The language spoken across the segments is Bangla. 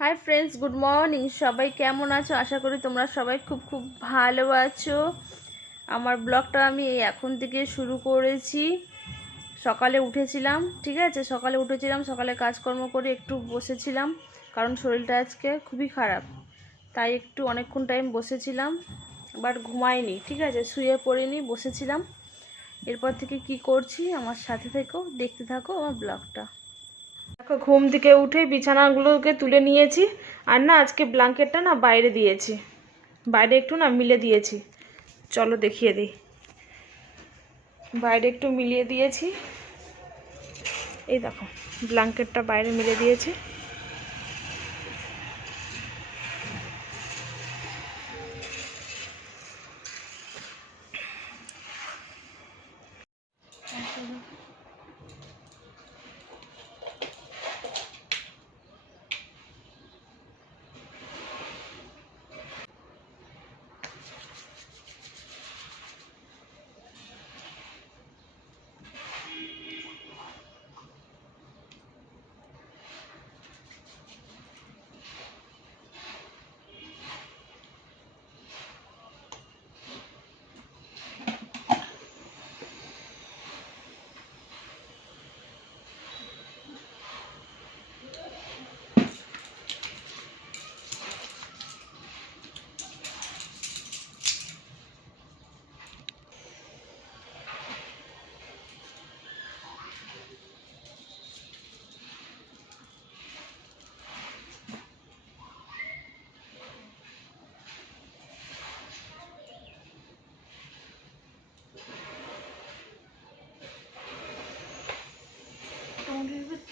হাই ফ্রেন্ডস গুড মর্নিং সবাই কেমন আছো? আশা করি তোমরা সবাই খুব খুব ভালো আছো। আমার ব্লগটা আমি এখন থেকে শুরু করেছি। সকালে উঠেছিলাম, ঠিক আছে? সকালে উঠেছিলাম, সকালে কাজকর্ম করে একটু বসেছিলাম, কারণ শরীরটা আজকে খুবই খারাপ। তাই একটু অনেকক্ষণ টাইম বসেছিলাম বাট ঘুমাইনি, ঠিক আছে? শুয়ে পড়িনি, বসেছিলাম। এরপর থেকে কি করছি? আমার সাথে থেকেও দেখতে থাকো আমার ব্লগটা। দেখো, ঘুম থেকে উঠে বিছানাগুলোকে তুলে নিয়েছি। আর না, আজকে ব্ল্যাঙ্কেটটা না বাইরে দিয়েছি। বাইরে একটু না মিলে দিয়েছি। চলো দেখিয়ে দিই। বাইরে একটু মিলিয়ে দিয়েছি। এই দেখো, ব্ল্যাঙ্কেটটা বাইরে মিলে দিয়েছি।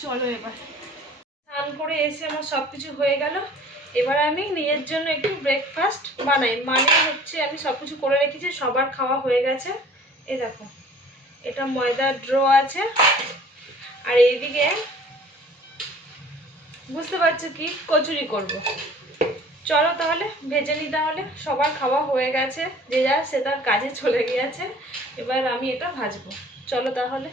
চলো এবার। স্নান করে এসে আমার সব কিছু হয়ে গেল। এবার আমি নিজের জন্য একটু ব্রেকফাস্ট বানাই। মানে হচ্ছে আমি সব কিছু করে রেখেছি, সবার খাওয়া হয়ে গেছে। এই দেখো, এটা ময়দার ড্রো আছে। আর এইদিকে বুঝতে পারছ কি? কচুরি করব। চলো তাহলে, ভেজে নিই তাহলে। সবার খাওয়া হয়ে গেছে। যে যা সে তার কাজে চলে গিয়েছে। এবার আমি এটা ভাজবো। চলো তাহলে।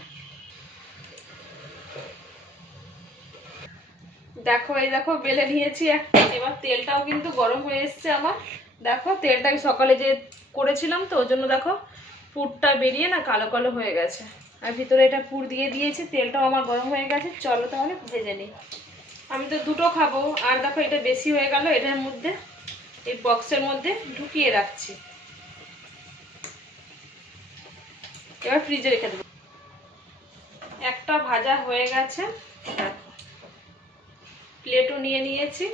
দেখো, এই দেখো, বেলে নিয়েছি একটা এবার তেলটাও কিন্তু গরম হয়ে এসছে আমার। দেখো, তেলটা সকালে যে করেছিলাম তো ওর জন্য দেখো, পুরটা বেরিয়ে না কালো কালো হয়ে গেছে। আর ভিতরে এটা পুর দিয়ে দিয়েছি, তেলটাও আমার গরম হয়ে গেছে। চলো তাহলে, ভেজে নিই। আমি তো দুটো খাব, আর দেখো, এটা বেশি হয়ে গেল, এটার মধ্যে, এই বক্সের মধ্যে ঢুকিয়ে রাখছি। এবার ফ্রিজে রেখে দেবো। একটা ভাজা হয়ে গেছে। দেখো প্লেটও নিয়ে নিয়েছি।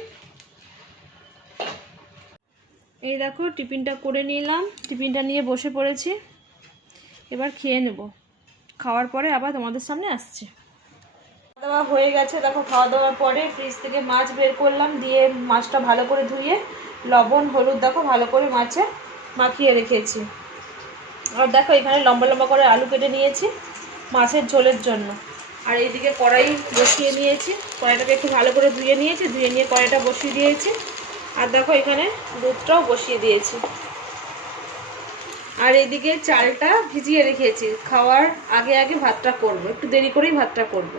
এই দেখো, টিফিনটা করে নিলাম। টিফিনটা নিয়ে বসে পড়েছি। এবার খেয়ে নেব। খাওয়ার পরে আবার তোমাদের সামনে আসছে। খাওয়া দাওয়া হয়ে গেছে। দেখো খাওয়া দাওয়ার পরে ফ্রিজ থেকে মাছ বের করলাম। দিয়ে মাছটা ভালো করে ধুয়ে, লবণ, হলুদ, দেখো, ভালো করে মাছে মাখিয়ে রেখেছি। আর দেখো, এখানে লম্বা লম্বা করে আলু কেটে নিয়েছি মাছের ঝোলের জন্য। আর এইদিকে কড়াই বসিয়ে নিয়েছি। কড়াইটাকে একটু ভালো করে ধুয়ে নিয়েছি, ধুয়ে নিয়ে কড়াইটা বসিয়ে দিয়েছি। আর দেখো এখানে দুধটাও বসিয়ে দিয়েছি। আর এদিকে চালটা ভিজিয়ে রেখেছি। খাওয়ার আগে আগে ভাতটা করব, একটু দেরি করেই ভাতটা করব।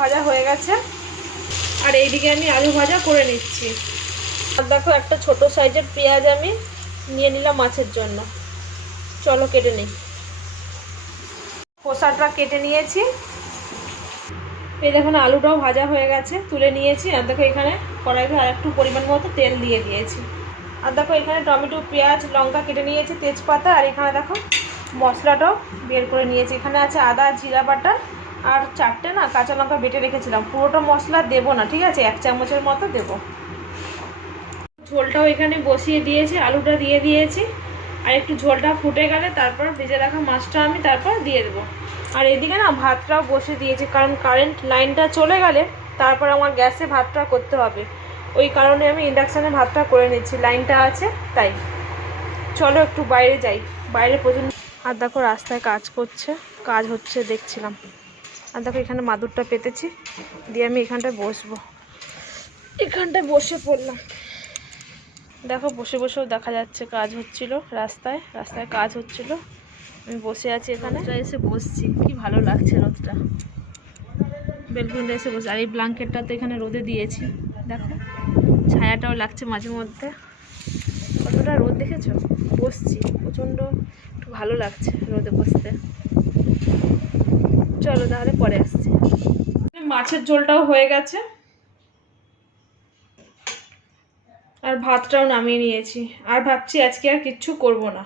ভাজা হয়ে গেছে। আর এইদিকে আমি আলু ভাজা করে নিচ্ছি। দেখো একটা ছোট সাইজের পেঁয়াজ আমি নিয়ে নিলাম মাছের জন্য। চলো কেটে নিই। খোসাটা কেটে নিয়েছি। এই দেখুন আলুটাও ভাজা হয়ে গেছে, তুলে নিয়েছি। আর দেখো এখানে কড়াইতে আর একটু পরিমাণ মতো তেল দিয়ে দিয়েছি। আর দেখো এখানে টমেটো, পেঁয়াজ, লঙ্কা কেটে নিয়েছি, তেজপাতা, আর এখানে দেখো মশলাটাও বের করে নিয়েছি। এখানে আছে আদা, জিরা বাটা, আর চারটে না কাঁচা লঙ্কা বেটে রেখেছিলাম। পুরোটা মশলা দেবো না, ঠিক আছে? এক চামচের মতো দেবো। ঝোলটাও এখানে বসিয়ে দিয়েছি, আলুটা দিয়ে দিয়েছি। আর একটু ঝোলটা ফুটে গেলে তারপর ভেজে রাখা মাছটা আমি তারপর দিয়ে দেবো। আর এদিকে না ভাতটাও বসে দিয়েছি, কারণ কারেন্ট লাইনটা চলে গেলে তারপর আমার গ্যাসে ভাতটা করতে হবে। ওই কারণে আমি ইন্ডাকশানে ভাতটা করে নিচ্ছি লাইনটা আছে তাই। চলো একটু বাইরে যাই, বাইরে প্রচুর আর দেখো রাস্তায় কাজ করছে, কাজ হচ্ছে দেখছিলাম। আর দেখো এখানে মাদুরটা পেতেছি, দিয়ে আমি এখানটায় বসবো। এখানটায় বসে পড়লাম। দেখো বসে বসেও দেখা যাচ্ছে কাজ হচ্ছিল রাস্তায় রাস্তায় কাজ হচ্ছিল। আমি বসে আছি এখানে। এসে বসছি কি ভালো লাগছে রোদটা। বেলকুনিতে এসে বসে আর এই ব্ল্যাঙ্কেটটা তো এখানে রোদে দিয়েছি দেখো। ছায়াটাও লাগছে মাঝে মধ্যে। কতটা রোদ দেখেছ? বসছি প্রচণ্ড একটু ভালো লাগছে রোদে বসতে। চলো তাহলে পরে আসছি। মাছের ঝোলটাও হয়ে গেছে। আর ভাতটাও নামিয়ে নিয়েছি। আর ভাবছি আজকে আর কিচ্ছু করব না।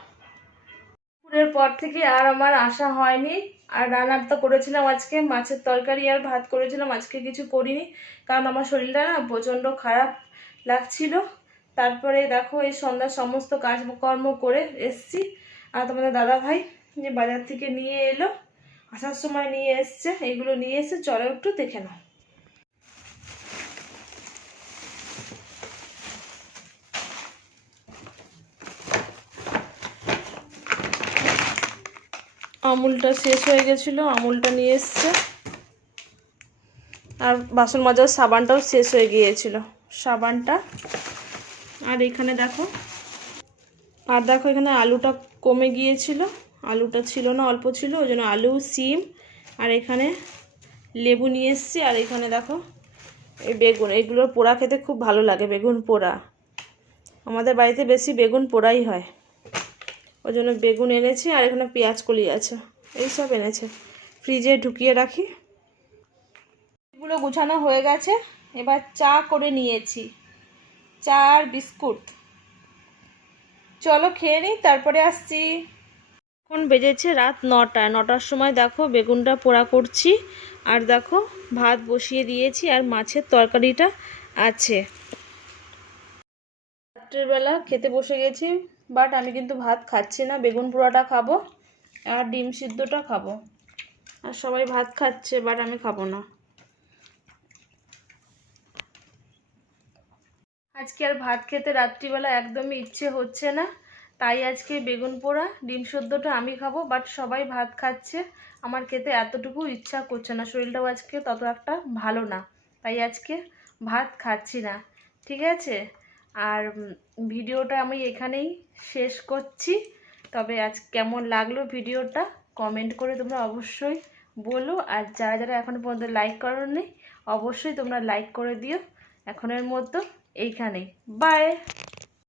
দুপুরের পর থেকে আর আমার আসা হয়নি। আর রান্নার তো করেছিলাম আজকে, মাছের তরকারি আর ভাত করেছিলাম, আজকে কিছু করিনি। কারণ আমার শরীরটা না প্রচণ্ড খারাপ লাগছিল। তারপরে দেখো এই সন্ধ্যার সমস্ত কাজকর্ম করে এসছি। আর তোমাদের দাদা ভাই যে বাজার থেকে নিয়ে এলো, আসার সময় নিয়ে এসছে, এগুলো নিয়ে এসে চলো একটু দেখে নাও। আমুলটা শেষ হয়ে গেছিল, আমুলটা নিয়ে এসছে। আর বাসন মাজার সাবানটাও শেষ হয়ে গিয়েছিল, সাবানটা। আর এখানে দেখো, আর দেখো এখানে আলুটা কমে গিয়েছিল, আলুটা ছিল না, অল্প ছিল, ওই জন্য আলু, সিম, আর এখানে লেবু নিয়ে এসছি, আর এখানে দেখো, এই বেগুন, এগুলোর পোড়া খেতে খুব ভালো লাগে, বেগুন পোড়া। আমাদের বাড়িতে বেশি বেগুন পোড়াই হয়। ওই জন্য বেগুন এনেছি আর এখানে পেঁয়াজ কলি আছে। এইসব এনেছে। ফ্রিজে ঢুকিয়ে রাখি। এগুলো গুছানো হয়ে গেছে। এবার চা করে নিয়েছি। চা আর বিস্কুট। চলো খেয়ে নিই, তারপরে আসছি। এখন বেজেছে রাত নটা। নটার সময় দেখো বেগুনটা পোড়া করছি। আর দেখো ভাত বসিয়ে দিয়েছি আর মাছের তরকারিটা আছে। রাত্রেবেলা খেতে বসে গেছি। বাট আমি কিন্তু ভাত খাচ্ছি না, বেগুন পোড়াটা খাব আর ডিম সিদ্ধটা খাব। আর সবাই ভাত খাচ্ছে, বাট আমি খাব না। আজকে আর ভাত খেতে রাত্রিবেলা একদমই ইচ্ছে হচ্ছে না, তাই আজকে বেগুন পোড়া, ডিম সেদ্ধটা আমি খাব, বাট সবাই ভাত খাচ্ছে। আমার খেতে এতটুকু ইচ্ছা করছে না, শরীরটাও আজকে তত একটা ভালো না, তাই আজকে ভাত খাচ্ছি না। ঠিক আছে? আর ভিডিওটা আমি এখানেই শেষ করছি। তবে আজ কেমন লাগল ভিডিওটা কমেন্ট করে তোমরা অবশ্যই বলো। আর যারা যারা এখন পর্যন্ত লাইক করোনি, অবশ্যই তোমরা লাইক করে দিও। এখনের মতো এইখানেই। বাই!